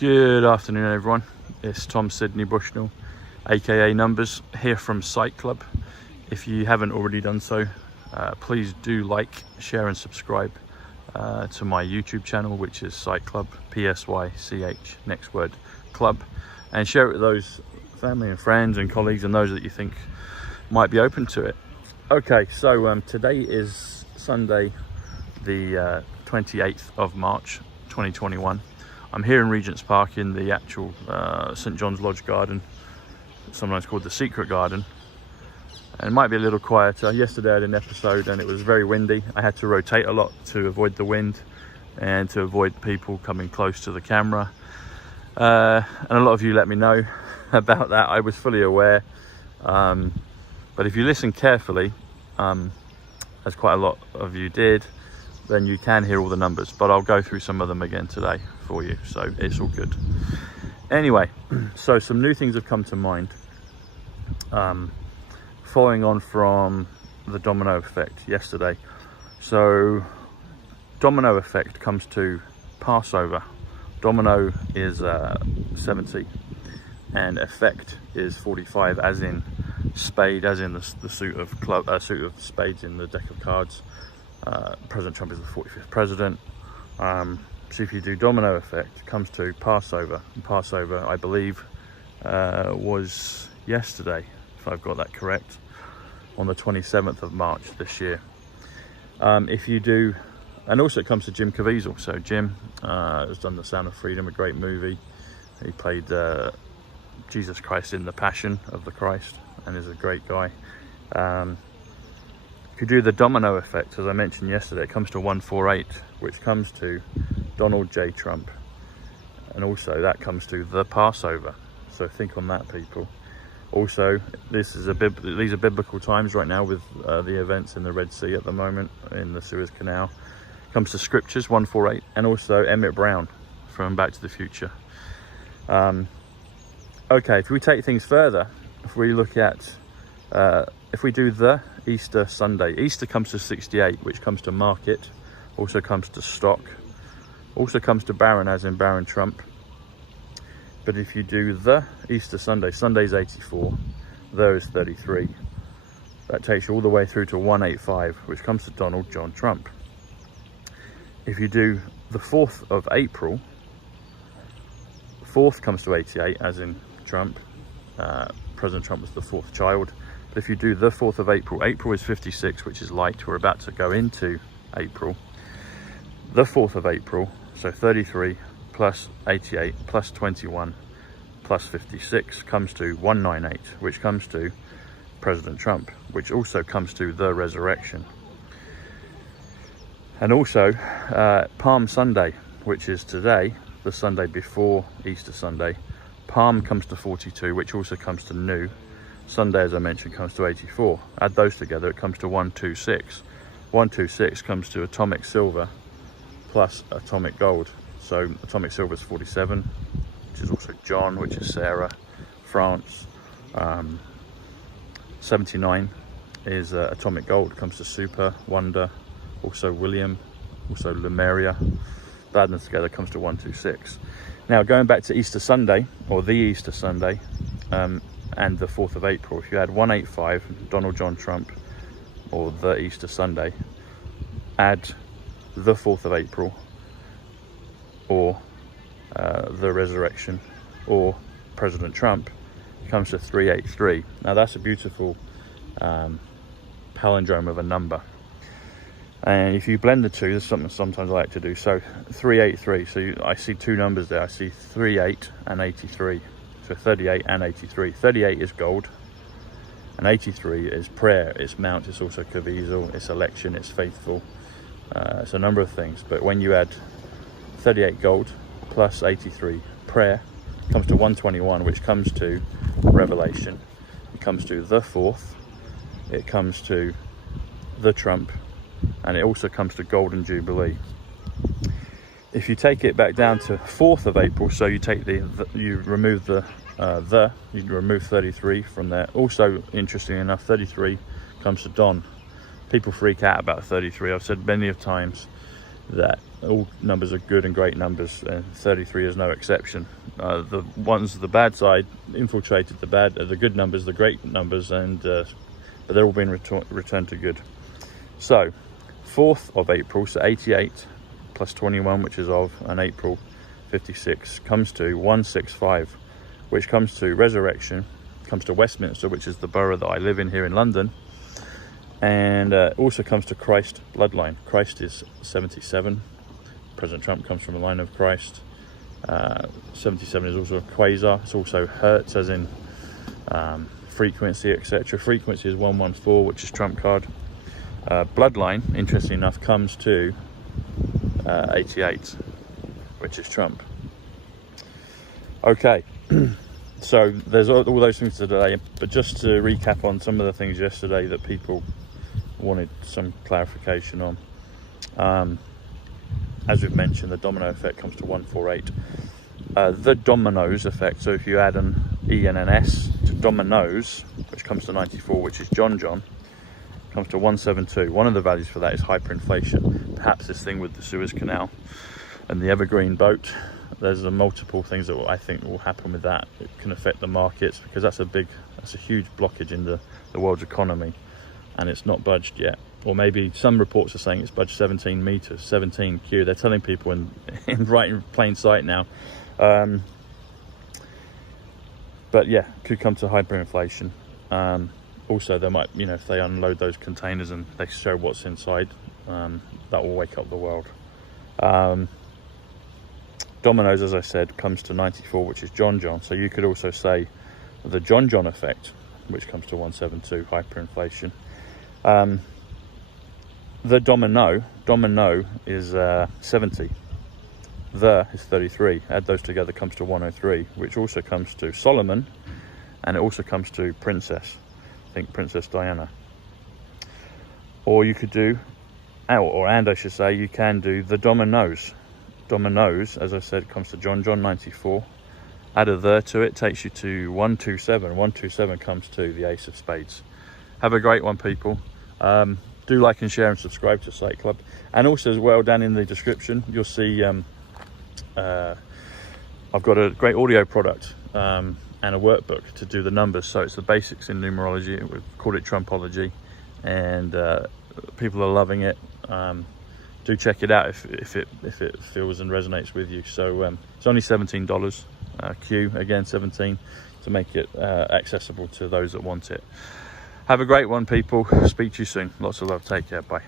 Good afternoon everyone, it's Tom Sydney Bushnell aka Numbers here from Sight Club. If you haven't already done so, please do like, share and subscribe to my YouTube channel, which is Sight Club, PSYCH, next word, club, and share it with those family and friends and colleagues and those that you think might be open to it. Okay, so today is Sunday the 28th of March 2021. I'm here in Regent's Park in the actual St John's Lodge garden, sometimes called the Secret Garden, and it might be a little quieter. Yesterday I had an episode and it was very windy. I had to rotate a lot to avoid the wind and to avoid people coming close to the camera, and a lot of you let me know about that. I was fully aware, but if you listen carefully, as quite a lot of you did, then you can hear all the numbers, but I'll go through some of them again today for you, so it's all good. Anyway, so some new things have come to mind, following on from the domino effect yesterday. So domino effect comes to Passover. Domino is 70 and effect is 45, as in spade, as in the suit of spades in the deck of cards. President Trump is the 45th president. So if you do domino effect, it comes to Passover. And Passover, I believe, was yesterday, if I've got that correct, on the 27th of March this year. If you do, and also it comes to Jim Caviezel. So Jim has done The Sound of Freedom, a great movie. He played Jesus Christ in The Passion of the Christ and is a great guy. If you do the domino effect, as I mentioned yesterday, it comes to 148, which comes to Donald J. Trump, and also that comes to the Passover. So think on that, people. Also, these are biblical times right now with the events in the Red Sea at the moment, in the Suez Canal. It comes to Scriptures 148, and also Emmett Brown from Back to the Future. Okay, if we take things further, if we look at if we do the Easter Sunday, Easter comes to 68, which comes to market, also comes to stock, also comes to Baron, as in Baron Trump. But if you do the Easter Sunday, Sunday's 84, there is 33. That takes you all the way through to 185, which comes to Donald John Trump. If you do the 4th of April, 4th comes to 88, as in Trump. President Trump was the 4th child. But if you do the 4th of April, April is 56, which is light. We're about to go into April. The 4th of April, so 33 plus 88 plus 21 plus 56 comes to 198, which comes to President Trump, which also comes to the resurrection. And also Palm Sunday, which is today, the Sunday before Easter Sunday. Palm comes to 42, which also comes to new. Sunday, as I mentioned, comes to 84. Add those together, it comes to 126. 126 comes to atomic silver plus atomic gold. So atomic silver is 47, which is also John, which is Sarah, France. 79 is atomic gold, comes to super, wonder, also William, also Lemuria. Add them together comes to 126. Now going back to Easter Sunday, or the Easter Sunday, and the 4th of April, if you add 185, Donald John Trump, or the Easter Sunday, add the 4th of April, or the resurrection, or President Trump, it comes to 383. Now that's a beautiful palindrome of a number. And if you blend the two, there's something sometimes I like to do. So 383, so I see two numbers there. I see 38 and 83. So 38 and 83. 38 is gold, and 83 is prayer, it's mount, it's also Caviezel, it's election, it's faithful. It's a number of things. But when you add 38 gold plus 83 prayer, it comes to 121, which comes to Revelation. It comes to the 4th. It comes to the Trump. And it also comes to Golden Jubilee. If you take it back down to 4th of April, so you take you remove you remove 33 from there. Also, interestingly enough, 33 comes to Don. People freak out about 33. I've said many of times that all numbers are good and great numbers, and 33 is no exception. The ones the bad side infiltrated the good numbers, the great numbers, and but they're all being returned to good. So 4th of April, so 88 plus 21, which is of, and April 56 comes to 165, which comes to resurrection, comes to Westminster, which is the borough that I live in here in London, and also comes to Christ bloodline. Christ is 77. President Trump comes from a line of Christ. 77 is also a quasar. It's also hertz, as in frequency, etc. Frequency is 114, which is trump card. Bloodline, interestingly enough, comes to 88, which is Trump. Okay, so there's all those things today, but just to recap on some of the things yesterday that people wanted some clarification on. As we've mentioned, the domino effect comes to 148. The dominoes effect, so if you add an E and an S to dominoes, which comes to 94, which is John, comes to 172. One of the values for that is hyperinflation. Perhaps this thing with the Suez Canal and the Evergreen boat, there's multiple things that I think will happen with that. It can affect the markets, because that's a huge blockage in the world's economy, and it's not budged yet. Or maybe some reports are saying it's budged 17 meters, 17 Q. They're telling people in right in plain sight now. But yeah, could come to hyperinflation. Also, they might, if they unload those containers and they show what's inside, that will wake up the world. Dominoes, as I said, comes to 94, which is John. So you could also say the John effect, which comes to 172, hyperinflation. The domino is 70. The is 33. Add those together comes to 103, which also comes to Solomon, and it also comes to Princess. I think Princess Diana. Or you could do, and I should say, you can do the dominoes. Dominoes, as I said, comes to John 94. Add a the to it, takes you to 127. 127 comes to the Ace of Spades. Have a great one, people. Do like and share and subscribe to Site Club, and also as well, down in the description you'll see I've got a great audio product and a workbook to do the numbers. So it's the basics in numerology. We've called it Trumpology, and people are loving it. Do check it out if it feels and resonates with you. So it's only $17. Q again 17, to make it accessible to those that want it. Have a great one, people. Speak to you soon. Lots of love. Take care. Bye.